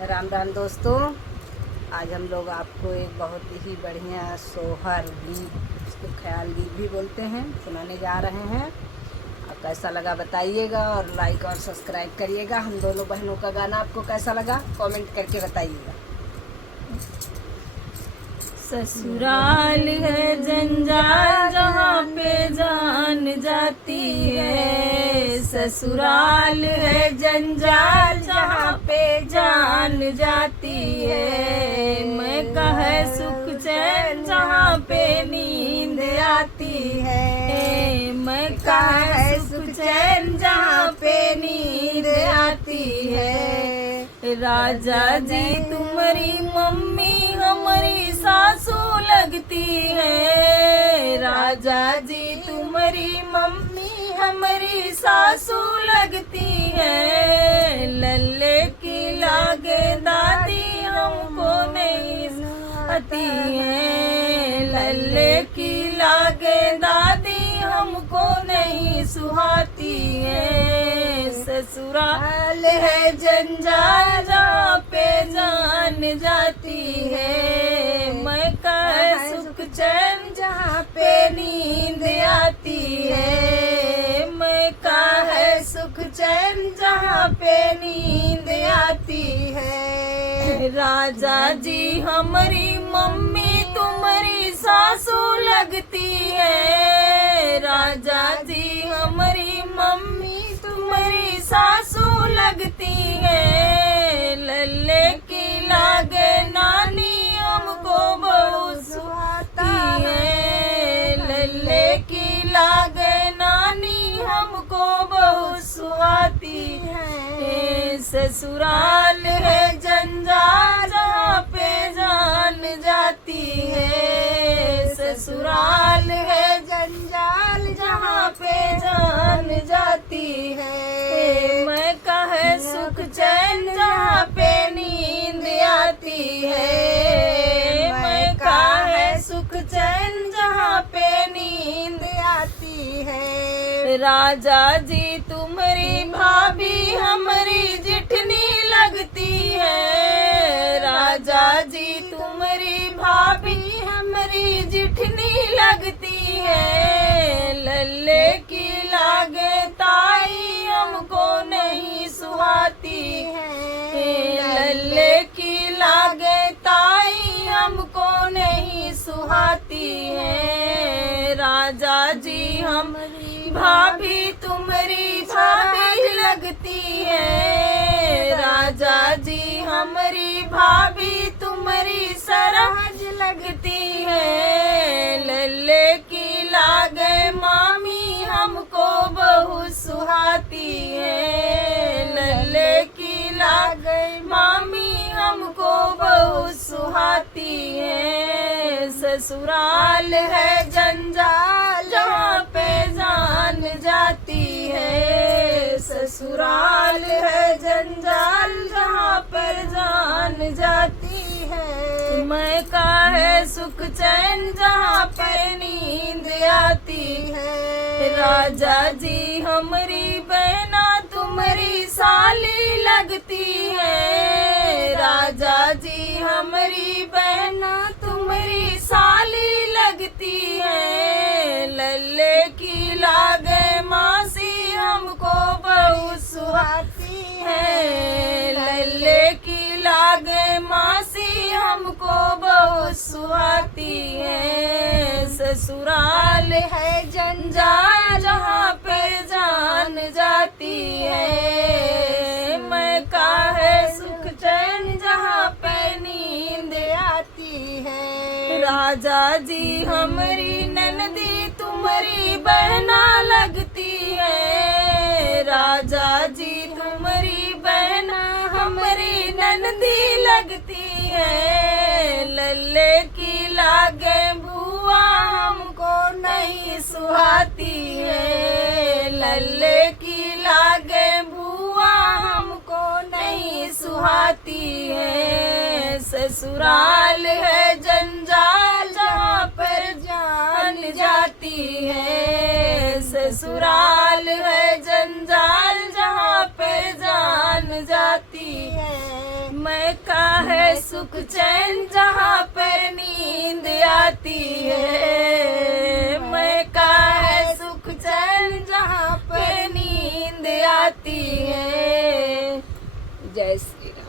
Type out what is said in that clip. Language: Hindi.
राम राम दोस्तों। आज हम लोग आपको एक बहुत ही बढ़िया सोहर गीत, उसको ख्याल गीत भी बोलते हैं, सुनाने जा रहे हैं। और कैसा लगा बताइएगा और लाइक और सब्सक्राइब करिएगा। हम दोनों बहनों का गाना आपको कैसा लगा कमेंट करके बताइएगा। ससुराल है जंजाल जहाँ पे जान जाती है। ससुराल है जंजाल जहाँ पे जान जाती है। मैं कहे सुख चैन जहाँ पे नींद आती है। मैं कहे सुख चैन जहाँ पे नींद आती है। राजा जी तुम्हारी मम्मी हमारी सासू लगती है। राजा जी तुम्हारी मम्मी हमारी सासू लगती है। लल्ले की लागे दादी हमको नहीं सुहाती है। लल्ले की लागे दादी हमको नहीं सुहाती है। ससुराल है जंजाल जहाँ पे जान जाती है। मैं कहे सुख चैन जहाँ पे नींद आती है। मैं कहे सुख चैन जहाँ पे नींद आती है। राजा जी हमारी मम्मी तुम्हारी सासू लगती है। राजा जी हमारी मम्मी तुम्हारी सासू लगती है। लल्ले की लागे नानी हमको बहुत सुहाती है। लल्ले की लागे नानी हमको बहुत सुहाती है। ससुराल है जंजाल जहाँ पे जान जाती है। ससुराल है जंजाल जहाँ पे जान जाती है। मैं कहे सुख चैन जहाँ पे नींद आती है। मैं कहे सुख चैन जहाँ पे नींद आती है। राजा जी तुम्हारी भाभी हमारी जिठनी लगती है। राजा जी तुम्हारी भाभी हमारी जिठनी लगती है। लल्ले की लागे ताई हमको नहीं सुहाती है। लल्ले की लागे ताई हमको नहीं सुहाती है। राजा जी हमारी भाभी तुम्हारी भाभी लगती है। राजा जी हमारी भाभी तुम्हारी सरहज लगती है। लल्ले की लागे मामी हमको बहुत सुहाती है। लल्ले की लागे मामी हमको बहुत सुहाती है। ससुराल है जंजाल जहाँ पे जान जाती है। ससुराल है जंजाल जहाँ पर जान जाती है। मैं कहे सुख चैन जहाँ पर नींद आती है। राजा जी हमारी बहना तुम्हारी साली लगती है। राजा जी हमारी बहना तुम्हारी साली लगती है। लल्ले की लागे मासी हमको बहुत सुहाती है। लल्ले की लागे मासी हमको बहुत सुहाती है। ससुराल है जंजाल जहाँ पर जान जाती है। मैं कहे सुख चैन जहाँ पर नींद आती है। राजा जी हमारी ननदी तुम्हारी बहना लगती है। राजा जी तुम्हारी बहना हमारी ननदी लगती है। लल्ले की लागे बुआ हमको नहीं सुहाती है। लल्ले की लागे बुआ हमको नहीं सुहाती है। ससुराल है जंजाल जहाँ पर जान जाती है। ससुराल है जंजाल जहाँ पर जान जाती है। मैं का है सुख चैन जहाँ पर नींद आती है, मैं का है सुख चैन जहाँ पर नींद आती है। जय श्री राम।